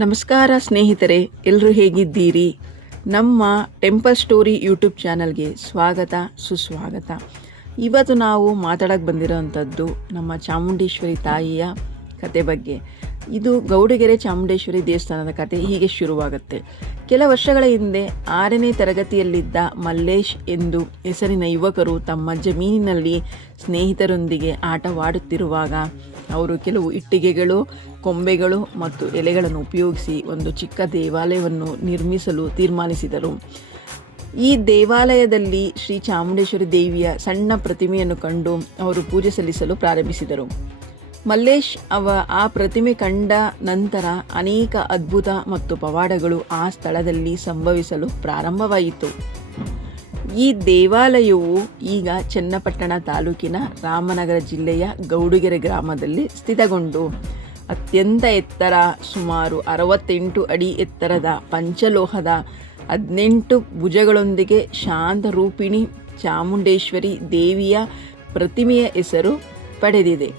ನಮಸ್ಕಾರ ಸ್ನೇಹಿತರೆ, ಎಲ್ಲರೂ ಹೇಗಿದ್ದೀರಿ? ನಮ್ಮ ಟೆಂಪಲ್ ಸ್ಟೋರಿ ಯೂಟ್ಯೂಬ್ ಚಾನಲ್ಗೆ ಸ್ವಾಗತ ಸುಸ್ವಾಗತ. ಇವತ್ತು ನಾವು ಮಾತಾಡೋಕ್ಕೆ ಬಂದಿರೋವಂಥದ್ದು ನಮ್ಮ ಚಾಮುಂಡೇಶ್ವರಿ ತಾಯಿಯ ಕತೆ ಬಗ್ಗೆ. ಇದು ಗೌಡಗೆರೆ ಚಾಮುಂಡೇಶ್ವರಿ ದೇವಸ್ಥಾನದ ಕತೆ ಹೀಗೆ ಶುರುವಾಗುತ್ತೆ. ಕೆಲ ವರ್ಷಗಳ ಹಿಂದೆ 6ನೇ ತರಗತಿಯಲ್ಲಿದ್ದ ಮಲ್ಲೇಶ್ ಎಂದು ಹೆಸರಿನ ಯುವಕರು ತಮ್ಮ ಜಮೀನಿನಲ್ಲಿ ಸ್ನೇಹಿತರೊಂದಿಗೆ ಆಟವಾಡುತ್ತಿರುವಾಗ ಅವರು ಕೆಲವು ಇಟ್ಟಿಗೆಗಳು, ಕೊಂಬೆಗಳು ಮತ್ತು ಎಲೆಗಳನ್ನು ಉಪಯೋಗಿಸಿ ಒಂದು ಚಿಕ್ಕ ದೇವಾಲಯವನ್ನು ನಿರ್ಮಿಸಲು ತೀರ್ಮಾನಿಸಿದರು. ಈ ದೇವಾಲಯದಲ್ಲಿ ಶ್ರೀ ಚಾಮುಂಡೇಶ್ವರಿ ದೇವಿಯ ಸಣ್ಣ ಪ್ರತಿಮೆಯನ್ನು ಕಂಡು ಅವರು ಪೂಜೆ ಸಲ್ಲಿಸಲು ಪ್ರಾರಂಭಿಸಿದರು. ಮಲ್ಲೇಶ್ ಆ ಪ್ರತಿಮೆ ಕಂಡ ನಂತರ ಅನೇಕ ಅದ್ಭುತ ಮತ್ತು ಪವಾಡಗಳು ಆ ಸ್ಥಳದಲ್ಲಿ ಸಂಭವಿಸಲು ಪ್ರಾರಂಭವಾಯಿತು. ಈ ದೇವಾಲಯವು ಈಗ ಚನ್ನಪಟ್ಟಣ ತಾಲೂಕಿನ ರಾಮನಗರ ಜಿಲ್ಲೆಯ ಗೌಡಗೆರೆ ಗ್ರಾಮದಲ್ಲಿ ಸ್ಥಿತಗೊಂಡು ಅತ್ಯಂತ ಎತ್ತರ, ಸುಮಾರು 68 ಅಡಿ ಎತ್ತರದ ಪಂಚಲೋಹದ 18 ಭುಜಗಳೊಂದಿಗೆ ಶಾಂತ ರೂಪಿಣಿ ಚಾಮುಂಡೇಶ್ವರಿ ದೇವಿಯ ಪ್ರತಿಮೆಯ ಹೆಸರು ಪಡೆದಿದೆ.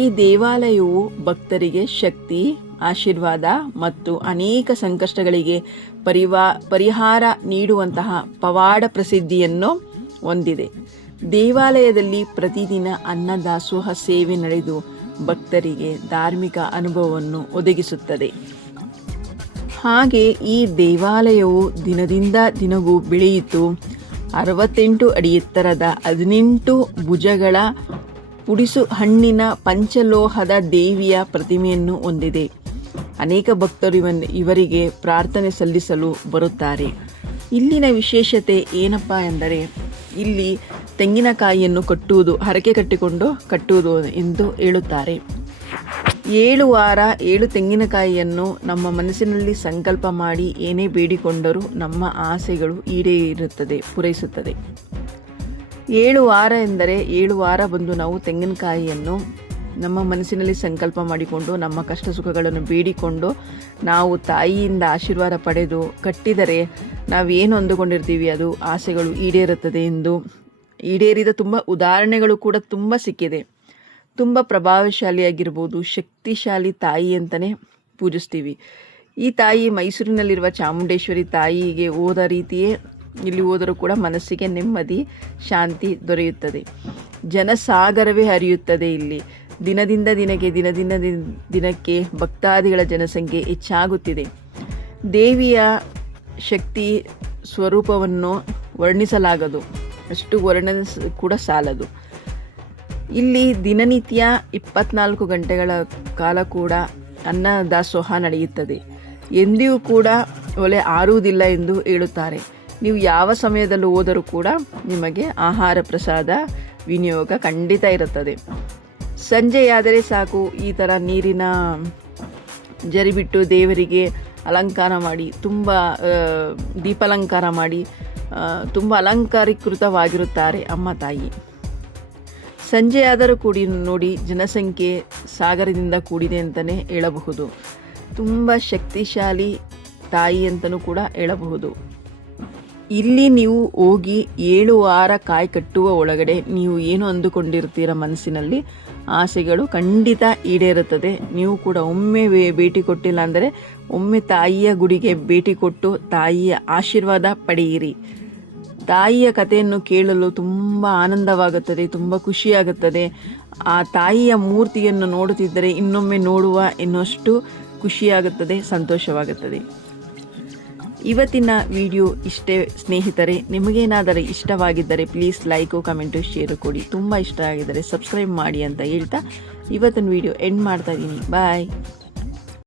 ಈ ದೇವಾಲಯವು ಭಕ್ತರಿಗೆ ಶಕ್ತಿ, ಆಶೀರ್ವಾದ ಮತ್ತು ಅನೇಕ ಸಂಕಷ್ಟಗಳಿಗೆ ಪರಿಹಾರ ನೀಡುವಂತಹ ಪವಾಡ ಪ್ರಸಿದ್ಧಿಯನ್ನು ಹೊಂದಿದೆ. ದೇವಾಲಯದಲ್ಲಿ ಪ್ರತಿದಿನ ಅನ್ನದಾಸೋಹ ಸೇವೆ ನಡೆದು ಭಕ್ತರಿಗೆ ಧಾರ್ಮಿಕ ಅನುಭವವನ್ನು ಒದಗಿಸುತ್ತದೆ. ಹಾಗೆ ಈ ದೇವಾಲಯವು ದಿನದಿಂದ ದಿನವೂ ಬೆಳೆಯಿತು 68 ಅಡಿ ಎತ್ತರದ 18 ಭುಜಗಳ ಪುಡಿಸು ಹಣ್ಣಿನ ಪಂಚಲೋಹದ ದೇವಿಯ ಪ್ರತಿಮೆಯನ್ನು ಹೊಂದಿದೆ. ಅನೇಕ ಭಕ್ತರು ಇವರಿಗೆ ಪ್ರಾರ್ಥನೆ ಸಲ್ಲಿಸಲು ಬರುತ್ತಾರೆ. ಇಲ್ಲಿನ ವಿಶೇಷತೆ ಏನಪ್ಪಾ ಎಂದರೆ, ಇಲ್ಲಿ ತೆಂಗಿನಕಾಯಿಯನ್ನು ಕಟ್ಟುವುದು, ಹರಕೆ ಕಟ್ಟಿಕೊಂಡು ಕಟ್ಟುವುದು ಎಂದು ಹೇಳುತ್ತಾರೆ. 7 ವಾರ 7 ತೆಂಗಿನಕಾಯಿಯನ್ನು ನಮ್ಮ ಮನಸ್ಸಿನಲ್ಲಿ ಸಂಕಲ್ಪ ಮಾಡಿ ಏನೇ ಬೇಡಿಕೊಂಡರೂ ನಮ್ಮ ಆಸೆಗಳು ಪೂರೈಸುತ್ತದೆ. 7 ವಾರ ಎಂದರೆ 7 ವಾರ ಬಂದು ನಾವು ತೆಂಗಿನಕಾಯಿಯನ್ನು ನಮ್ಮ ಮನಸ್ಸಿನಲ್ಲಿ ಸಂಕಲ್ಪ ಮಾಡಿಕೊಂಡು ನಮ್ಮ ಕಷ್ಟ ಸುಖಗಳನ್ನು ಬೇಡಿಕೊಂಡು ನಾವು ತಾಯಿಯಿಂದ ಆಶೀರ್ವಾದ ಪಡೆದು ಕಟ್ಟಿದರೆ ನಾವೇನು ಅಂದುಕೊಂಡಿರ್ತೀವಿ ಅದು ಆಸೆಗಳು ಈಡೇರುತ್ತದೆ ಎಂದು ಈಡೇರಿದ ತುಂಬ ಉದಾಹರಣೆಗಳು ಕೂಡ ತುಂಬ ಸಿಕ್ಕಿದೆ. ತುಂಬ ಪ್ರಭಾವಶಾಲಿಯಾಗಿರ್ಬೋದು, ಶಕ್ತಿಶಾಲಿ ತಾಯಿ ಅಂತಲೇ ಪೂಜಿಸ್ತೀವಿ. ಈ ತಾಯಿ ಮೈಸೂರಿನಲ್ಲಿರುವ ಚಾಮುಂಡೇಶ್ವರಿ ತಾಯಿಗೆ ಹೋದ ರೀತಿಯೇ ಇಲ್ಲಿ ಹೋದರೂ ಕೂಡ ಮನಸ್ಸಿಗೆ ನೆಮ್ಮದಿ, ಶಾಂತಿ ದೊರೆಯುತ್ತದೆ. ಜನಸಾಗರವೇ ಹರಿಯುತ್ತದೆ. ಇಲ್ಲಿ ದಿನದಿಂದ ದಿನಕ್ಕೆ ಭಕ್ತಾದಿಗಳ ಜನಸಂಖ್ಯೆ ಹೆಚ್ಚಾಗುತ್ತಿದೆ. ದೇವಿಯ ಶಕ್ತಿ ಸ್ವರೂಪವನ್ನು ವರ್ಣಿಸಲಾಗದು, ಅಷ್ಟು ಕೂಡ ಸಾಲದು. ಇಲ್ಲಿ ದಿನನಿತ್ಯ 24 ಗಂಟೆಗಳ ಕಾಲ ಕೂಡ ಅನ್ನದಾಸೋಹ ನಡೆಯುತ್ತದೆ. ಎಂದಿಗೂ ಕೂಡ ಒಲೆ ಆರುವುದಿಲ್ಲ ಎಂದು ಹೇಳುತ್ತಾರೆ. ನೀವು ಯಾವ ಸಮಯದಲ್ಲೂ ಹೋದರೂ ಕೂಡ ನಿಮಗೆ ಆಹಾರ ಪ್ರಸಾದ ವಿನಿಯೋಗ ಖಂಡಿತ ಇರುತ್ತದೆ. ಸಂಜೆಯಾದರೆ ಸಾಕು, ಈ ಥರ ನೀರಿನ ಜರಿಬಿಟ್ಟು ದೇವರಿಗೆ ಅಲಂಕಾರ ಮಾಡಿ, ತುಂಬ ದೀಪಾಲಂಕಾರ ಮಾಡಿ ತುಂಬ ಅಲಂಕಾರೀಕೃತವಾಗಿರುತ್ತಾರೆ ಅಮ್ಮ ತಾಯಿ. ಸಂಜೆಯಾದರೂ ನೋಡಿ ಜನಸಂಖ್ಯೆ ಸಾಗರದಿಂದ ಕೂಡಿದೆ ಅಂತಲೇ ಹೇಳಬಹುದು. ತುಂಬ ಶಕ್ತಿಶಾಲಿ ತಾಯಿ ಅಂತಲೂ ಕೂಡ ಹೇಳಬಹುದು. ಇಲ್ಲಿ ನೀವು ಹೋಗಿ 7 ವಾರ ಕಾಯಿ ಕಟ್ಟುವ ಒಳಗಡೆ ನೀವು ಏನು ಅಂದುಕೊಂಡಿರ್ತೀರ ಮನಸ್ಸಿನಲ್ಲಿ ಆಸೆಗಳು ಖಂಡಿತ ಈಡೇರುತ್ತದೆ. ನೀವು ಕೂಡ ಒಮ್ಮೆ ಭೇಟಿ ಕೊಟ್ಟಿಲ್ಲ ಅಂದರೆ ಒಮ್ಮೆ ತಾಯಿಯ ಗುಡಿಗೆ ಭೇಟಿ ಕೊಟ್ಟು ತಾಯಿಯ ಆಶೀರ್ವಾದ ಪಡೆಯಿರಿ. ತಾಯಿಯ ಕಥೆಯನ್ನು ಕೇಳಲು ತುಂಬ ಆನಂದವಾಗುತ್ತದೆ, ತುಂಬ ಖುಷಿಯಾಗುತ್ತದೆ. ಆ ತಾಯಿಯ ಮೂರ್ತಿಯನ್ನು ನೋಡುತ್ತಿದ್ದರೆ ಇನ್ನೊಮ್ಮೆ ನೋಡುವ ಇನ್ನಷ್ಟು ಖುಷಿಯಾಗುತ್ತದೆ, ಸಂತೋಷವಾಗುತ್ತದೆ. ಇವತ್ತಿನ ವಿಡಿಯೋ ಇಷ್ಟೇ ಸ್ನೇಹಿತರೆ. ನಿಮಗೇನಾದರೂ ಇಷ್ಟವಾಗಿದ್ದರೆ ಪ್ಲೀಸ್ ಲೈಕು, ಕಮೆಂಟು, ಶೇರು ಕೊಡಿ. ತುಂಬ ಇಷ್ಟ ಆಗಿದ್ದರೆ ಸಬ್ಸ್ಕ್ರೈಬ್ ಮಾಡಿ ಅಂತ ಹೇಳ್ತಾ ಇವತ್ತಿನ ವಿಡಿಯೋ ಎಂಡ್ ಮಾಡ್ತಾ ಇದ್ದೀನಿ. ಬಾಯ್.